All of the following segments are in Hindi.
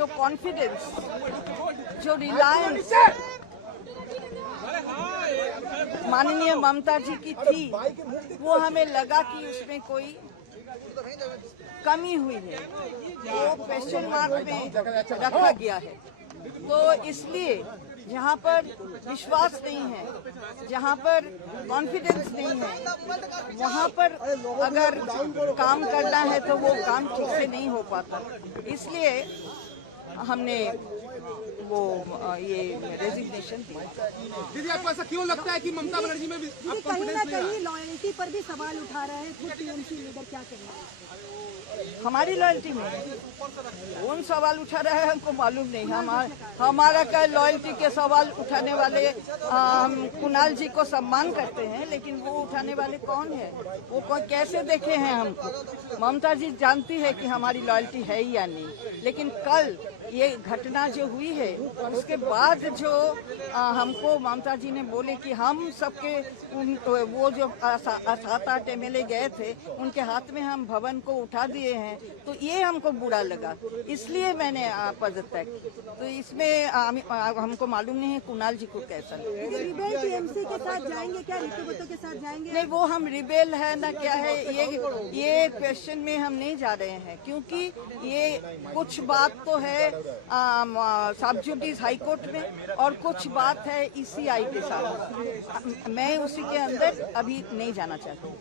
जो कॉन्फिडेंस, जो रिलायंस माननीय ममता जी की थी, वो हमें लगा कि उसमें कोई कमी हुई है, वो क्वेश्चन मार्क में रखा गया है। तो इसलिए जहाँ पर विश्वास नहीं है, जहाँ पर कॉन्फिडेंस नहीं है, वहाँ पर अगर काम करना है तो वो काम ठीक से नहीं हो पाता। इसलिए हमने वो ये रेजिग्नेशन दी। दीदी, आपको ऐसा क्यों लगता है कि ममता बनर्जी में कहीं ना कहीं लॉयल्टी पर भी सवाल उठा रहे हैं खुद टीएमसी लीडर, क्या कहेंगे? हमारी लॉयल्टी में कौन सवाल उठा रहा है हमको मालूम नहीं। हमारा क्या लॉयल्टी के सवाल उठाने वाले, हम कुणाल जी को सम्मान करते हैं, लेकिन वो उठाने वाले कौन है, वो कैसे देखे हैं हमको? ममता जी जानती है कि हमारी लॉयल्टी है या नहीं। लेकिन कल ये घटना जो हुई है उसके बाद जो हमको ममता जी ने बोले कि हम सबके वो जो 7-8 एमएलए गए थे उनके हाथ में हम भवन को उठा दिए हैं, तो ये हमको बुरा लगा, इसलिए मैंने पदत्याग। तो इसमें हमको मालूम नहीं है कुणाल जी को कैसा लगा। रिबेल टीएमसी के साथ जाएंगे क्या, ऋतुव्रत के साथ जाएंगे? नहीं, वो हम रिबेल है ना क्या है, ये क्वेश्चन में हम नहीं जा रहे हैं, क्योंकि ये कुछ बात तो है सब जुडिस हाई कोर्ट में और कुछ बात है ईसीआई के साथ। मैं उसी के अंदर अभी नहीं जाना चाहती हूँ।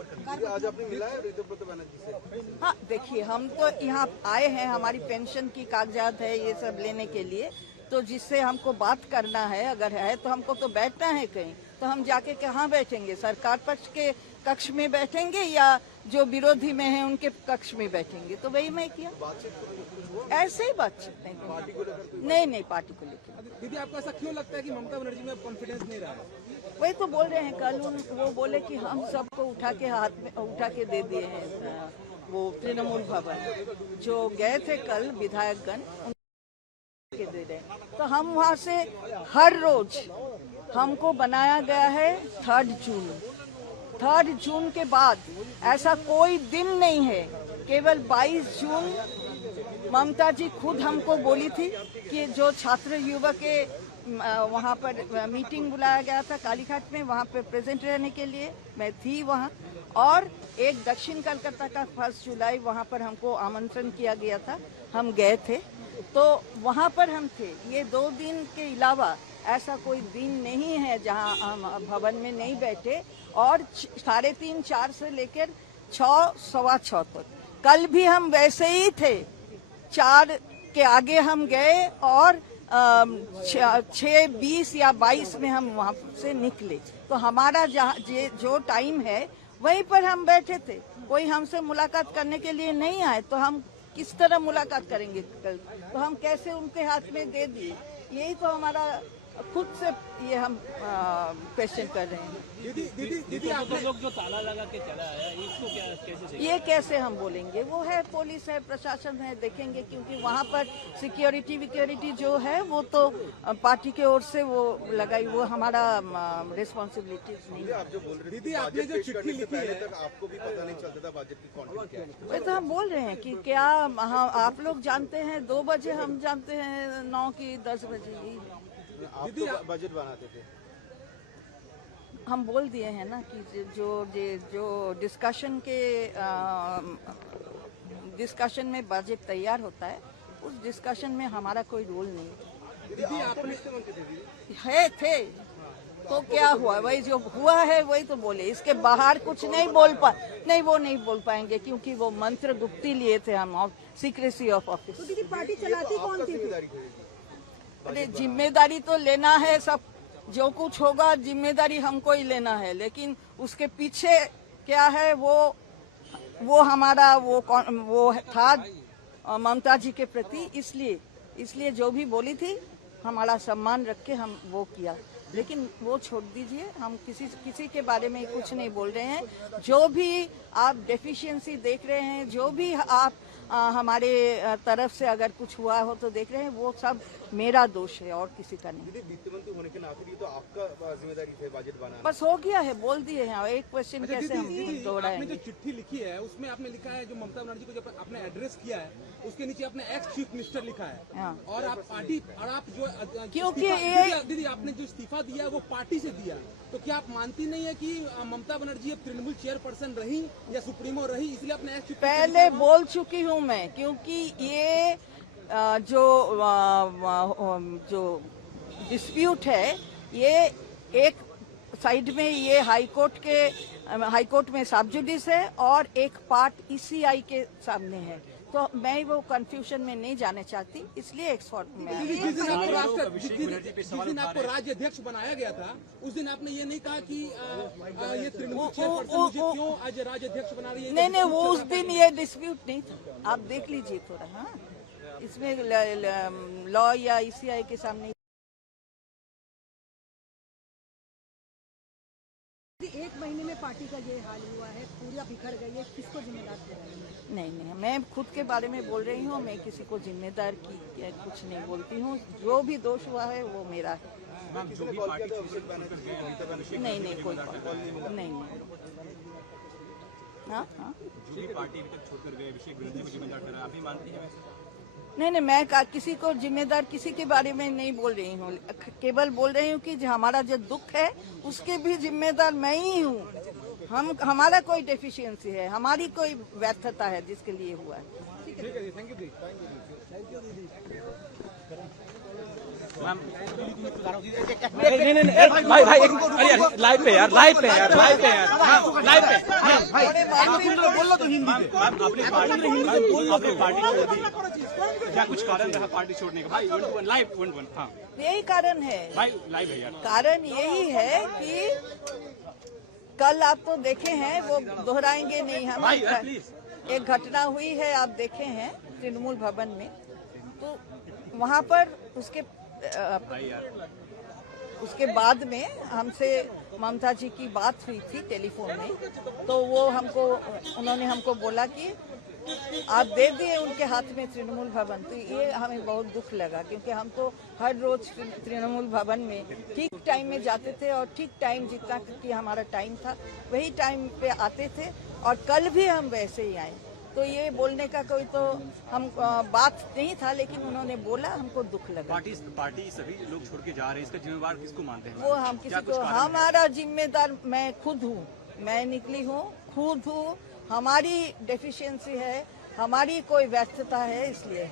आज आपने मिला है ऋतुव्रत बनर्जी से? हाँ, देखिए, हम तो यहाँ आए हैं, हमारी पेंशन की कागजात है ये सब लेने के लिए, तो जिससे हमको बात करना है, अगर है तो हमको तो बैठना है कहीं, तो हम जाके कहाँ बैठेंगे? सरकार पक्ष के कक्ष में बैठेंगे या जो विरोधी में है उनके कक्ष में बैठेंगे? तो वही मैं किया, ऐसे ही बातचीत नहीं पार्टी को लेकर। दीदी, आपको ऐसा क्यों लगता है कि ममता बनर्जी में कॉन्फिडेंस नहीं रहा है? वही तो बोल रहे हैं, कल वो बोले कि हम सबको उठा के हाथ में उठा के दे दिए हैं वो तृणमूल भवन जो गए थे कल विधायकगण के दे रहे हैं। तो हम वहाँ से हर रोज हमको बनाया गया है 3 जून के बाद ऐसा कोई दिन नहीं है। केवल 22 जून ममता जी खुद हमको बोली थी कि जो छात्र युवा के वहाँ पर मीटिंग बुलाया गया था कालीघाट में, वहाँ पे प्रेजेंट रहने के लिए मैं थी वहाँ, और एक दक्षिण कलकत्ता का 1 जुलाई वहाँ पर हमको आमंत्रण किया गया था, हम गए थे, तो वहाँ पर हम थे। ये 2 दिन के अलावा ऐसा कोई दिन नहीं है जहाँ हम भवन में नहीं बैठे, और 3:30-4 से लेकर 6-6:15 तक। कल भी हम वैसे ही थे, 4 के आगे हम गए और 6:20 या 22 में हम वहाँ से निकले। तो हमारा जो टाइम है वहीं पर हम बैठे थे, कोई हमसे मुलाकात करने के लिए नहीं आए, तो हम किस तरह मुलाकात करेंगे कल? तो हम कैसे उनके हाथ में दे दिए? यही तो हमारा खुद से ये हम क्वेश्चन कर रहे हैं। दीदी, आप लोग जो ताला लगा के चला है, इसको कैसे ये कैसे हम बोलेंगे? वो है पुलिस है, प्रशासन है, देखेंगे, क्योंकि वहाँ पर सिक्योरिटी जो है वो तो पार्टी की ओर से वो लगाई, वो हमारा रिस्पॉन्सिबिलिटी नहीं है। आप जो बोल रही दीदी, आपने जो चिट्ठी लिखी है, आपको भी पता नहीं चलता था बजट की कंटेंट क्या है? वही तो हम बोल रहे हैं कि क्या आप लोग जानते हैं 2 बजे, हम जानते हैं 9 की 10 बजे। आप तो बजट बनाते थे। हम बोल दिए हैं ना कि जो डिस्कशन में बजट तैयार होता है, उस डिस्कशन में हमारा कोई रोल नहीं। दीदी, आपने थे तो क्या हुआ? वही जो हुआ है वही तो बोले, इसके बाहर कुछ नहीं बोल पाएंगे, क्योंकि वो मंत्र गुप्ती लिए थे हम, सीक्रेसी ऑफ ऑफिस। तो दीदी, पार्टी चलाती कौन थी? अरे जिम्मेदारी तो लेना है, सब जो कुछ होगा जिम्मेदारी हमको ही लेना है, लेकिन उसके पीछे क्या है वो हमारा वो था ममता जी के प्रति, इसलिए जो भी बोली थी हमारा सम्मान रख के हम वो किया। लेकिन वो छोड़ दीजिए, हम किसी के बारे में कुछ नहीं बोल रहे हैं। जो भी आप डेफिशिएंसी देख रहे हैं, जो भी आप हमारे तरफ से अगर कुछ हुआ हो तो देख रहे हैं, वो सब मेरा दोष है और किसी का नहीं। दीदी, वित्त मंत्री होने के नाते ये तो आपका जिम्मेदारी थे बजट बनाना। बस हो गया है, बोल दिए हैं, एक क्वेश्चन अच्छा, कैसे हम आपने दोहराएंगे। जो चिट्ठी लिखी है उसमें आपने लिखा है, जो ममता बनर्जी को जब आपने एड्रेस किया है उसके नीचे आपने एक्स चीफ मिनिस्टर लिखा है। हाँ। और आप पार्टी और आप जो क्योंकि दीदी आपने जो इस्तीफा दिया है वो पार्टी से दिया, तो क्या आप मानती नहीं है कि ममता बनर्जी अब तृणमूल चेयरपर्सन रही या सुप्रीमो रही, इसलिए आपने एक्स चीफ पहले बोल चुकी हूँ मैं, क्योंकि ये जो डिस्प्यूट है, ये एक साइड में ये हाईकोर्ट में सब जुडिस है और एक पार्ट ईसीआई के सामने है, तो मैं वो कंफ्यूजन में नहीं जाने चाहती, इसलिए एक्सपर्ट में जिस दिन आपको राज्य अध्यक्ष बनाया गया था उस दिन आपने ये नहीं कहा कि ये तृणमूल चेयरपर्सन मुझे क्यों आज राज्य अध्यक्ष बना रही है? नहीं, वो उस दिन ये डिस्प्यूट नहीं था, आप देख लीजिए थोड़ा। हाँ, इसमें लॉ या ईसीआई के सामने। एक महीने में पार्टी का ये हाल हुआ है, पूरा बिखर गई है, किसको जिम्मेदार ठहराएंगे? नहीं, मैं खुद के बारे में बोल रही हूँ, मैं किसी को जिम्मेदार की कुछ नहीं बोलती हूँ, जो भी दोष हुआ है वो मेरा है। नहीं, कोई नहीं। हाँ, जो भी पार्टी अभी तक छोड़कर गए, अभिषेक बनर्जी को जिम्मेदार ठहराया, आप भी मानती हैं? नहीं, मैं किसी को जिम्मेदार किसी के बारे में नहीं बोल रही हूँ, केवल बोल रही हूँ कि जो जो दुख है उसके भी जिम्मेदार मैं ही हूँ। हमारा कोई डेफिशिएंसी है, हमारी कोई व्यर्थता है जिसके लिए हुआ है। ठीक है, थैंक यू दीदी। भाई लाइव पे यार भाई बोलो तो हिंदी में। अपनी पार्टी छोड़ दी, क्या कुछ कारण रहा पार्टी छोड़ने का? भाई 1-1 लाइव 1-1। हाँ, यही कारण है भाई लाइव है यार। कारण यही है कि कल आप तो देखे हैं, वो दोहराएंगे नहीं हम। एक घटना हुई है, आप देखे हैं तृणमूल भवन में, तो वहाँ पर उसके बाद में हमसे ममता जी की बात हुई थी टेलीफोन में, तो उन्होंने हमको बोला कि आप दे दिए उनके हाथ में तृणमूल भवन। तो ये हमें बहुत दुख लगा, क्योंकि हम तो हर रोज तृणमूल भवन में ठीक टाइम में जाते थे और ठीक टाइम जितना कि हमारा टाइम था वही टाइम पे आते थे, और कल भी हम वैसे ही आए। तो ये बोलने का कोई तो हम बात नहीं था, लेकिन उन्होंने बोला, हमको दुख लगा। पार्टी सभी लोग छोड़ के जा रहे हैं, इसका जिम्मेवार किसको मानते हैं? वो हम किसी को, हमारा जिम्मेदार मैं खुद हूँ, मैं निकली हूँ, खुद हूँ, हमारी डेफिशिएंसी है, हमारी कोई व्यर्थता है, इसलिए